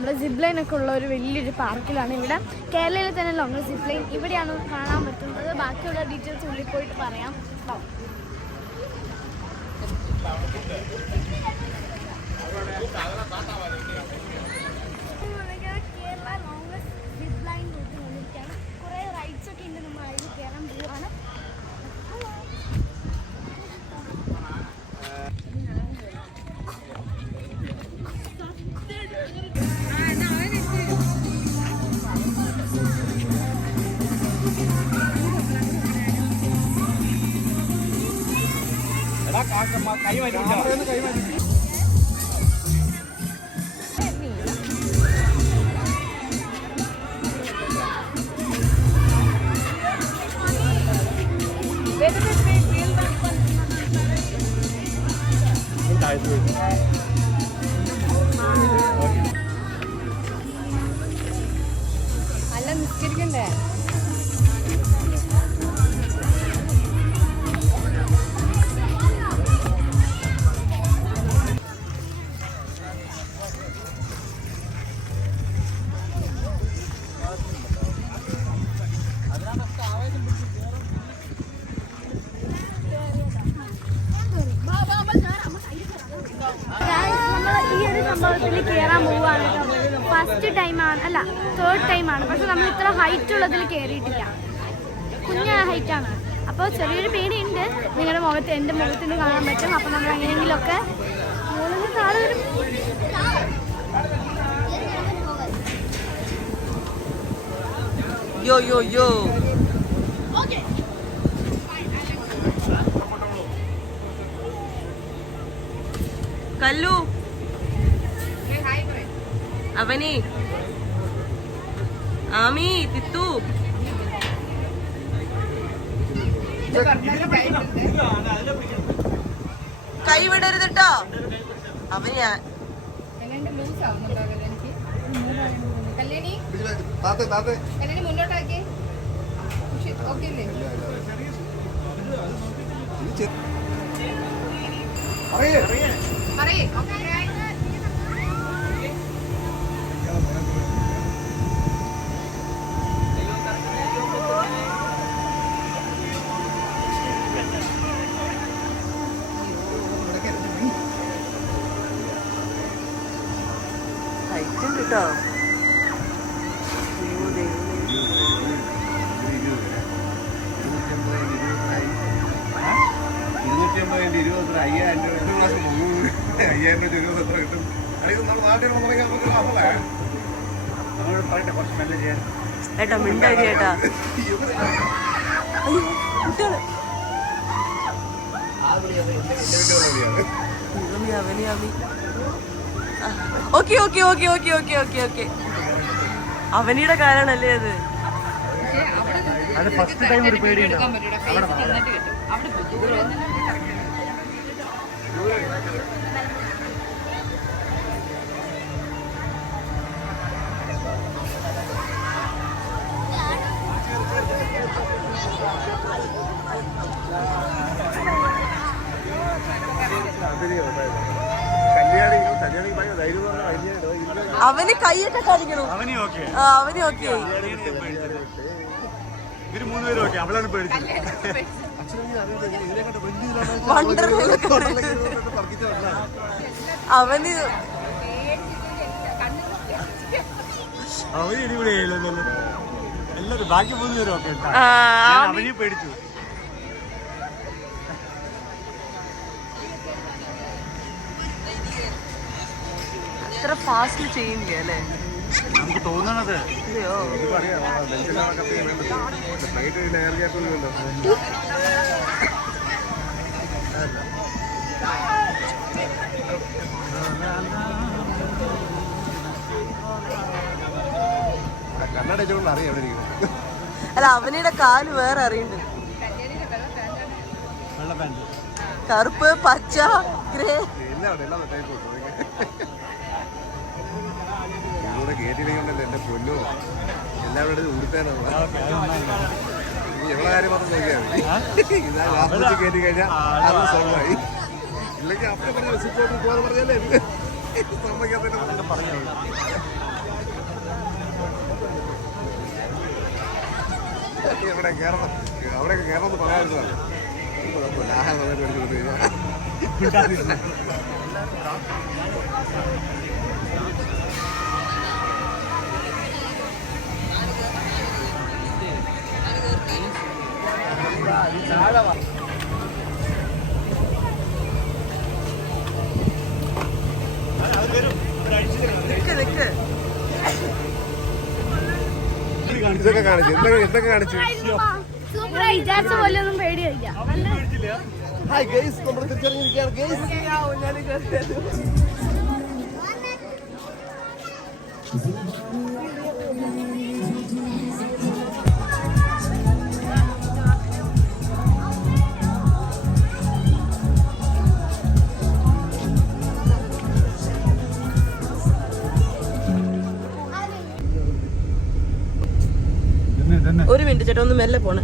നമ്മുടെ സിപ്പ് ലൈനൊക്കെ ഉള്ള ഒരു വലിയൊരു പാർക്കിലാണ്. ഇവിടെ കേരളയിൽ തന്നെ ലോങ് സിപ്പ് ലൈൻ ഇവിടെയാണ് കാണാൻ പറ്റുന്നത്. ബാക്കിയുള്ള ഡീറ്റെയിൽസ് ഉള്ളിൽ പോയിട്ട് പറയാം. Kerala longest zip line route വന്നിരിക്കുകയാണ്. കുറേ റൈഡ്സ് ഒക്കെ ഉണ്ട്. നമ്മൾ അതിൽ കയറാൻ പോവുകയാണ്. അല്ല നിസ്കരിക്കണ്ടേ? സംഭവത്തിൽ കയറാൻ പോവുകയാണ് കേട്ടോ. ഫസ്റ്റ് ടൈമാണ്, അല്ല തേർഡ് ടൈമാണ്. പക്ഷെ നമ്മൾ ഇത്ര ഹൈറ്റ് ഉള്ളതിൽ കയറിയിട്ടില്ല. കുഞ്ഞ ഹൈറ്റാണ്. അപ്പോൾ ചെറിയൊരു പേടിയുണ്ട്. നിങ്ങളുടെ മുഖത്ത്, എൻ്റെ മുഖത്ത് നിന്ന് കാണാൻ പറ്റും. അപ്പോൾ നമ്മൾ എങ്ങനെയെങ്കിലുമൊക്കെ മുകളിൽ താഴെ വരും. യോ യോ യോ കല്ലു, അവനി, ആമി, തിത്തു. കൈ വിടരുതട്ടോ. അവന് മുന്നോട്ടാക്കി. ഹൈറ്റുണ്ട് കേട്ടോ. ഏട്ടാ മിണ്ടായി ഏട്ടാ. Okay okay okay okay okay okay okay. അവനിയുടെ കാരണല്ലേ അത്. ഫസ്റ്റ് ടൈം ഒരു പേടിയുണ്ട്. അവന് കൈയൊക്കെ കാണിക്കണം. അവന് ഓക്കെ. ഇവര് മൂന്നുപേരും ഓക്കെ. അവളാണ് പേടിച്ചത്. അവന് അവന് ഇടിപൊളിയായില്ലോ എല്ലാരും. ബാക്കി മൂന്നുപേരും ഓക്കെ. അവന് പേടിച്ചു. അത്ര ഫാസ്റ്റ് ചെയ്യുന്നില്ല അല്ലേ നമുക്ക് തോന്നണത്. കണ്ണടച്ചുകൊണ്ട് അറിയാം എവിടെ ഇരിക്കുന്നത്. അല്ല അവനിയുടെ കാല് വേറെ അറിയുന്നുണ്ട്. കറുപ്പ്, പച്ച, ഗ്രേ എല്ലാം ഇതിലൂടെ കേട്ടിട്ടുണ്ടല്ലോ എന്റെ പൊന്നോ. എല്ലാവരുടെ ഉടുത്താനാണ്. എവിടെ കാര്യം മാത്രം നോക്കിയാൽ മതി. ഇതാ ലാസ്റ്റ് കയറ്റി കഴിഞ്ഞാൽ അത് സ്വന്തമായി. ഇല്ലെങ്കിൽ അപ്പൊ പറഞ്ഞ സിറ്റോട്ട് പോകാൻ പറഞ്ഞാലേ സംഭവിക്കാത്ത പറഞ്ഞു. അവിടെ കേരളം അവിടെയൊക്കെ കേരളം എന്ന് പറയാറുള്ളതാണ്. കുഴപ്പമില്ല, ആഹാരം നന്നായിട്ട് മേടിച്ചു കൊടുത്തു കഴിഞ്ഞാൽ ഇതൊക്കെ കാണിച്ചു, എന്തൊക്കെ കാണിച്ചു. സൂപ്പർ വിചാരിച്ച പോലെ ഒന്നും പേടിയില്ല. ഹായ് ഗൈസ്, നമ്മൾ തിരിച്ചറിഞ്ഞിരിക്കുകയാണ് ഗൈസ്. ഒരു മിനിറ്റ് ചേട്ടാ, ഒന്ന് മെല്ലെ പോണേ.